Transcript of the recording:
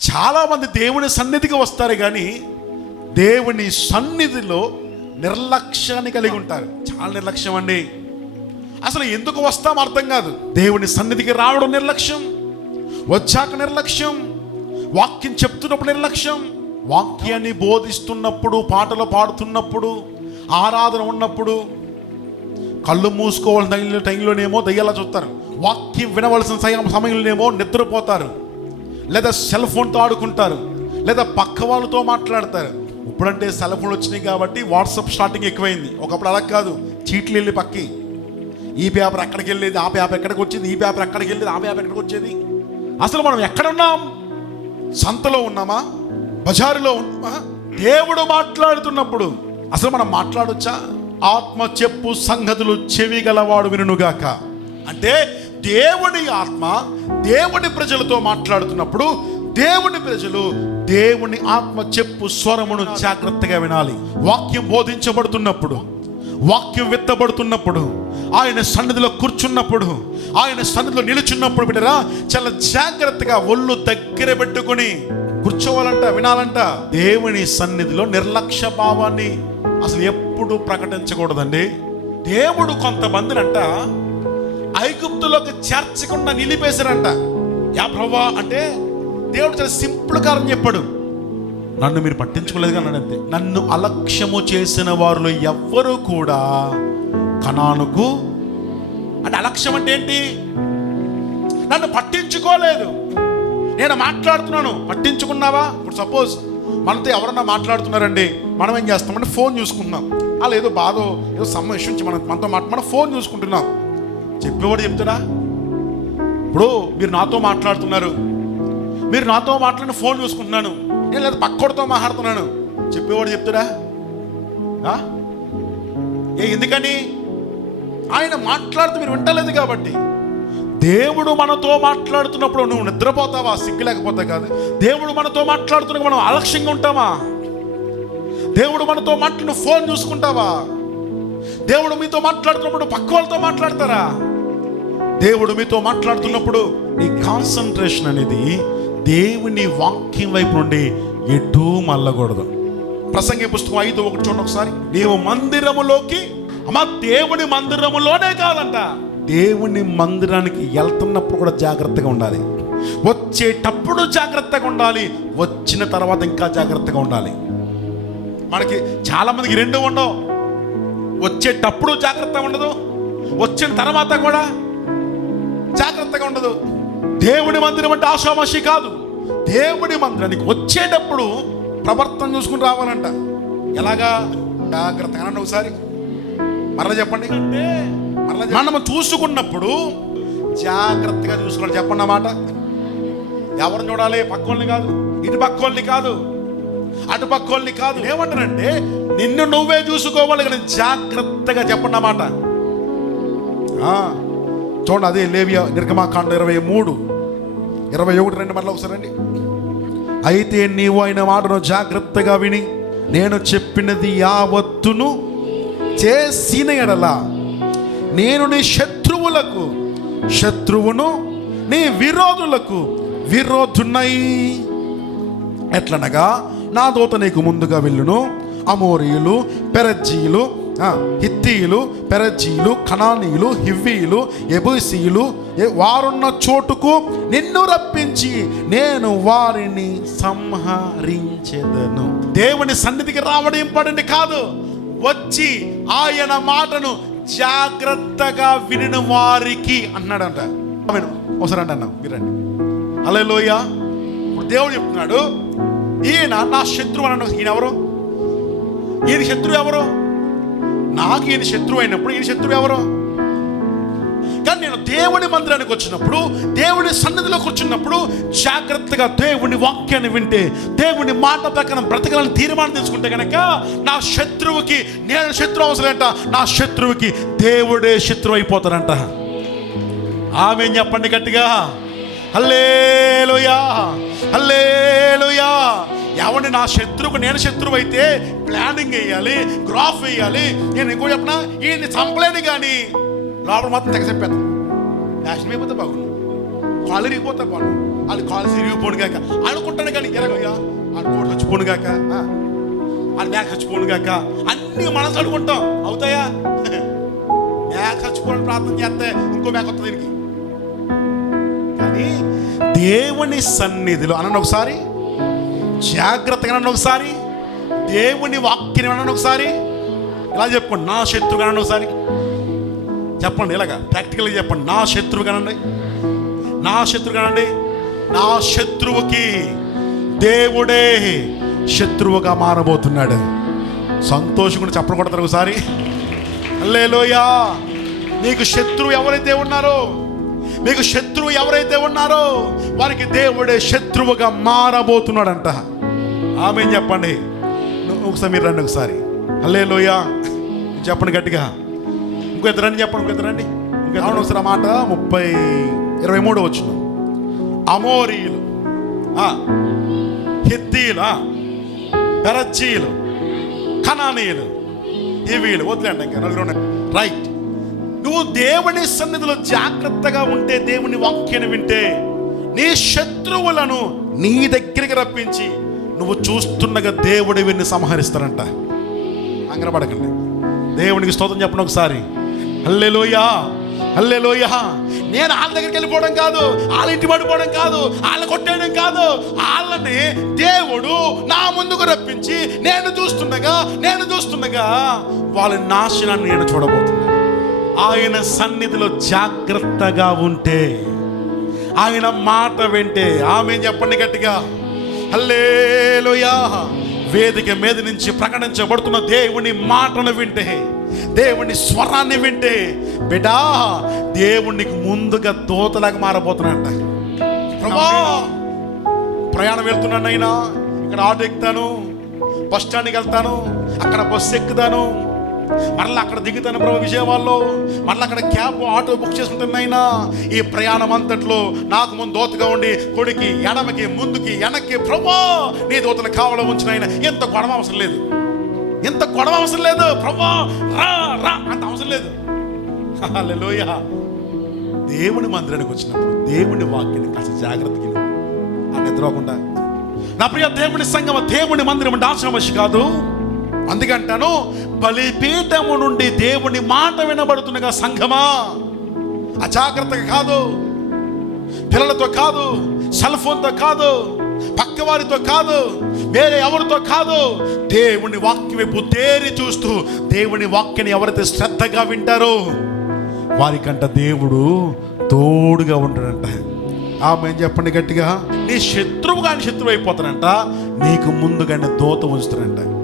చాలామంది దేవుని సన్నిధికి వస్తారు కానీ దేవుని సన్నిధిలో నిర్లక్ష్యాన్ని కలిగి ఉంటారు. చాలా నిర్లక్ష్యం అండి. అసలు ఎందుకు వస్తాం అర్థం కాదు. దేవుని సన్నిధికి రావడం నిర్లక్ష్యం. వచ్చాక నిర్లక్ష్యం. వాక్యం చెప్తున్నప్పుడు నిర్లక్ష్యం. వాక్యాన్ని బోధిస్తున్నప్పుడు పాటలు పాడుతున్నప్పుడు ఆరాధన ఉన్నప్పుడు కళ్ళు మూసుకోవాల్సిన టైంలో టైంలోనేమో దయ్యాలా చూస్తారు. వాక్యం వినవలసిన సమయంలోనేమో నిద్రపోతారు. లేదా సెల్ ఫోన్తో ఆడుకుంటారు లేదా పక్క వాళ్ళతో మాట్లాడతారు. ఇప్పుడంటే సెల్ ఫోన్ వచ్చినాయి కాబట్టి వాట్సాప్ స్టార్టింగ్ ఎక్కువైంది. ఒకప్పుడు అలా కాదు. చీట్లు వెళ్ళి పక్కి. ఈ పేపర్ ఎక్కడికి వెళ్ళేది? ఆ పేపర్ ఎక్కడికి వచ్చింది? ఈ పేపర్ ఎక్కడికి వెళ్ళేది? ఆ పేపర్ ఎక్కడికి వచ్చేది? అసలు మనం ఎక్కడున్నాం? సంతలో ఉన్నామా? బజారులో ఉన్నామా? దేవుడు మాట్లాడుతున్నప్పుడు అసలు మనం మాట్లాడొచ్చా? ఆత్మ చెప్పు సంగతులు చెవి గలవాడు వినుగాక అంటే దేవుని ఆత్మ దేవుని ప్రజలతో మాట్లాడుతున్నప్పుడు దేవుని ప్రజలు దేవుని ఆత్మ చెప్పు స్వరమును జాగ్రత్తగా వినాలి. వాక్యం బోధించబడుతున్నప్పుడు వాక్యం విత్తబడుతున్నప్పుడు ఆయన సన్నిధిలో కూర్చున్నప్పుడు ఆయన సన్నిధిలో నిలుచున్నప్పుడు బిడ్డరా చాలా జాగ్రత్తగా ఒళ్ళు దగ్గర పెట్టుకొని కూర్చోవాలంట వినాలంట. దేవుని సన్నిధిలో నిర్లక్ష్య భావాన్ని అసలు ఎప్పుడు ప్రకటించకూడదండి. దేవుడు కొంతమందినంట ఐగుప్తులోకి చేర్చకుండా నిలిపేశారంట. యా ప్రభా అంటే దేవుడు చాలా సింపుల్ కారణం చెప్పాడు. నన్ను మీరు పట్టించుకోలేదు కానీ అంతే నన్ను అలక్ష్యము చేసిన వారిలో ఎవ్వరూ కూడా కణానుకు అంటే అలక్ష్యం అంటే ఏంటి? నన్ను పట్టించుకోలేదు. నేను మాట్లాడుతున్నాను. పట్టించుకున్నావా? ఇప్పుడు సపోజ్ మనతో ఎవరన్నా మాట్లాడుతున్నారండి మనం ఏం చేస్తామంటే ఫోన్ చూసుకుంటున్నాం. అలా ఏదో బాధో ఏదో సమ్మ ఇష్యూ నుంచి మనం మనతో మాట మనం ఫోన్ చూసుకుంటున్నాం. చెప్పేవాడు చెప్తాడా? ఇప్పుడు మీరు నాతో మాట్లాడుతున్నారు. మీరు నాతో మాట్లాడిన ఫోన్ చూసుకుంటున్నాను. నేను లేదా పక్కోడితో మాట్లాడుతున్నాను. చెప్పేవాడు చెప్తాడా? ఆ? ఏ ఎందుకని? ఆయన మాట్లాడుతూ మీరు వింటలేదు కాబట్టి. దేవుడు మనతో మాట్లాడుతున్నప్పుడు నువ్వు నిద్రపోతావా? సిగ్గు లేకపోతే కాదు. దేవుడు మనతో మాట్లాడుతున్న మనం ఆలక్ష్యంగా ఉంటామా? దేవుడు మనతో మాట్లాడిన ఫోన్ చూసుకుంటావా? దేవుడు మీతో మాట్లాడుతున్నప్పుడు పక్క వాళ్ళతో మాట్లాడతారా? దేవుడు మీతో మాట్లాడుతున్నప్పుడు నీ కాన్సన్ట్రేషన్ అనేది దేవుని వాక్యం వైపు నుండి ఎటూ మల్లకూడదు ప్రసంగి పుస్తకం ఐదు ఒకటి చూడండి ఒకసారి. నీవు మందిరములోకి అమ్మా దేవుని మందిరములోనే కాదంట. దేవుని మందిరానికి వెళ్తున్నప్పుడు కూడా జాగ్రత్తగా ఉండాలి. వచ్చేటప్పుడు జాగ్రత్తగా ఉండాలి. వచ్చిన తర్వాత ఇంకా జాగ్రత్తగా ఉండాలి. మనకి చాలా మందికి రెండు ఉండవు. వచ్చేటప్పుడు జాగ్రత్త ఉండదు. వచ్చిన తర్వాత కూడా జాగ్రత్తగా ఉండదు. దేవుని మందిరం అంటే ఆషామాషి కాదు. దేవుని మందిరానికి వచ్చేటప్పుడు ప్రవర్తన చూసుకుని రావాలంట. ఎలాగా? జాగ్రత్తగా అనండి ఒకసారి. మరలా చెప్పండి. మనం చూసుకున్నప్పుడు జాగ్రత్తగా చూసుకోవాలి. చెప్పండి అన్నమాట ఎవరిని చూడాలి? పక్కోళ్ళని కాదు. ఇటు పక్కోళ్ళని కాదు. అటు పక్కోళ్ళని కాదు. ఏమంటారంటే నిన్ను నువ్వే చూసుకోవాలి కానీ జాగ్రత్తగా చెప్పండి అన్నమాట చూడండి అదే లేవియ నిర్గమాకాండ ఇరవై మూడు. ఇరవై ఒకటి రెండు మళ్ళీ ఒకసారి అండి అయితే నీవు ఆయన మాటను జాగ్రత్తగా విని నేను చెప్పినది యావత్తును చేసిన ఎడల నేను నీ శత్రువులకు శత్రువును నీ విరోధులకు విరోధున్నై. ఎట్లనగా నా దోత నీకు ముందుగా వెళ్ళును అమోరియులు పెరజ్జీయులు హిత్తీయులు పెరజీలు కనానీయులు హివ్వీయులు ఎబుసీయులు వారున్న చోటుకు నిన్ను రప్పించి నేను వారిని సంహరించెదను. దేవుని సన్నిధికి రావడం ఇంపార్టెంట్ కాదు. వచ్చి ఆయన మాటను జాగ్రత్తగా వినిన వారికి అన్నాడంట. ఆమెను. ఒకసారి అండి అన్నా లోయ ఇప్పుడు దేవుడు చెప్తున్నాడు ఈయన నా శత్రువు అన్నాడు. ఈయన ఎవరు ఈయన శత్రువు ఎవరు? నాకు ఈయన శత్రువు అయినప్పుడు ఈయన శత్రువు ఎవరు? కానీ నేను దేవుని మందిరానికి వచ్చినప్పుడు దేవుని సన్నిధిలో కూర్చున్నప్పుడు జాగ్రత్తగా దేవుని వాక్యాన్ని వింటే దేవుని మాట ప్రకారం బ్రతకాలని తీర్మానం తీసుకుంటే కనుక నా శత్రువుకి నేను శత్రువు అవసరమేంట? నా శత్రువుకి దేవుడే శత్రువు అయిపోతానంట ఆమె చెప్పండి గట్టిగా. హల్లేలుయా. హల్లే ఎవరిని నా శత్రువుకు నేను శత్రువు అయితే ప్లానింగ్ వేయాలి గ్రాఫ్ వేయాలి. నేను ఎక్కువ చెప్పినా? ఈయన్ని చంపలేను కానీ. లోపల మొత్తం తెగ చెప్పేద్దాం నాశనం అయిపోతే బాగుండు. కాళ్ళు ఇరిగిపోతే బాగుండు. వాళ్ళు కాలు సిరిగిపోను కాక అనుకుంటాను కానీ ఎరగయ్యా ఆ కోట్లు చచ్చిపోను కాక ఆ. మేక చచ్చిపోను కాక అన్ని మనసు అనుకుంటాం. అవుతాయా? మేక చచ్చిపోవడం ప్రార్థన చేస్తే ఇంకో మేక వస్తుంది దీనికి. కానీ దేవుని సన్నిధిలో అనండి ఒకసారి. జాగ్రత్తగా ఒకసారి. దేవుని వాక్యం వినండి ఒకసారి. ఇలా చెప్పండి నా శత్రువు అనండి ఒకసారి. చెప్పండి ఇలాగా. ప్రాక్టికల్గా చెప్పండి. నా శత్రువు కనండి నా శత్రువు కనండి నా శత్రువుకి దేవుడే శత్రువుగా మారబోతున్నాడు. సంతోషంగా చెప్పకూడదు కొడతారు ఒకసారి. లేలోయా నీకు శత్రువు ఎవరైతే ఉన్నారో మీకు శత్రువు ఎవరైతే ఉన్నారో వారికి దేవుడే శత్రువుగా మారబోతున్నాడంట. ఆమె చెప్పండి? ఒకసారి మీరు రండి ఒకసారి. అల్లేలోయా చెప్పండి గట్టిగా. ఇంకో ఇద్దరండి చెప్పండి ఇంకో ఇద్దరండి ఇంకో మాట? ముప్పై ఇరవై మూడు వచ్చిన అమోరీలు హిత్తీలు ఆ, పెరజ్జీలు కనానీయులు ఇవీలు వదిలేండి ఇంకా నలుగురు. రైట్. నువ్వు దేవుని సన్నిధిలో జాగ్రత్తగా ఉంటే దేవుని వాక్యాన్ని వింటే నీ శత్రువులను నీ దగ్గరికి రప్పించి నువ్వు చూస్తుండగా దేవుడు వీరిని సంహరిస్తారంట అంగనపడకండి దేవునికి స్తోత్రం చెప్పండి ఒకసారి. Alleluia hallelujah. నేను వాళ్ళ దగ్గరికి వెళ్ళిపోవడం కాదు వాళ్ళ ఇంటి పడిపోవడం కాదు వాళ్ళ కొట్టేయడం కాదు. వాళ్ళని దేవుడు నా ముందుకు రప్పించి నేను చూస్తుండగా నేను చూస్తుండగా వాళ్ళ నాశనాన్ని నేను చూడబోతున్నాను ఆయన సన్నిధిలో జాగ్రత్తగా ఉంటే ఆయన మాట వింటే ఆమె చెప్పండి గట్టిగా? హల్లేలుయా! వేదిక మీద నుంచి ప్రకటించబడుతున్న దేవుని మాటను వింటే దేవుని స్వరాన్ని వింటే బిడా దేవునికి ముందుగా దోతలాగా మారబోతున్నాడంట. ప్రభా ప్రయాణం వెళ్తున్నాను అయినా ఇక్కడ ఆటో ఎక్కుతాను బస్ స్టాండ్కి వెళ్తాను అక్కడ బస్సు ఎక్కుతాను మరలా అక్కడ దిగుతాను ప్రభు విజయవాడలో. మరలా అక్కడ క్యాబ్ ఆటో బుక్ చేసుకుంటున్నాయినా ఈ ప్రయాణం అంతట్లో నాకు ముందు దోతగా ఉండి కొడికి ఎడమకి ముందుకి వెనక్కి ప్రభా నీ దోతను కావడం ఉంచిన ఎంత గొడవ అవసరం లేదు. ఎంత గొడవ అవసరం లేదు. ప్రభా రా రా అంత అవసరం లేదు. హల్లెలూయా. దేవుని మందిరానికి వచ్చినప్పుడు దేవుని వాక్యాన్ని కాస్త జాగ్రత్తగా అని ఆ నిద్రపోకుండా. నా ప్రియ దేవుని సంగమ దేవుని మందిరం అంటే ఆశ్రమశి కాదు. అందుకంటాను బలిపీఠము నుండి దేవుని మాట వినబడుతుండగా సంఘమా? అజాగ్రత్తగా కాదు. పిల్లలతో కాదు సెల్ ఫోన్తో కాదు పక్కవారితో కాదు వేరే ఎవరితో కాదు. దేవుని వాక్యం వైపు తేరి చూస్తూ దేవుని వాక్యని ఎవరైతే శ్రద్ధగా వింటారో వారికంట దేవుడు తోడుగా ఉంటాడంట. ఆమె ఏం చెప్పండి గట్టిగా? నీ శత్రువు కానీ శత్రువు అయిపోతాడంట. నీకు ముందుగానే దోత ఉంచుతాడంట.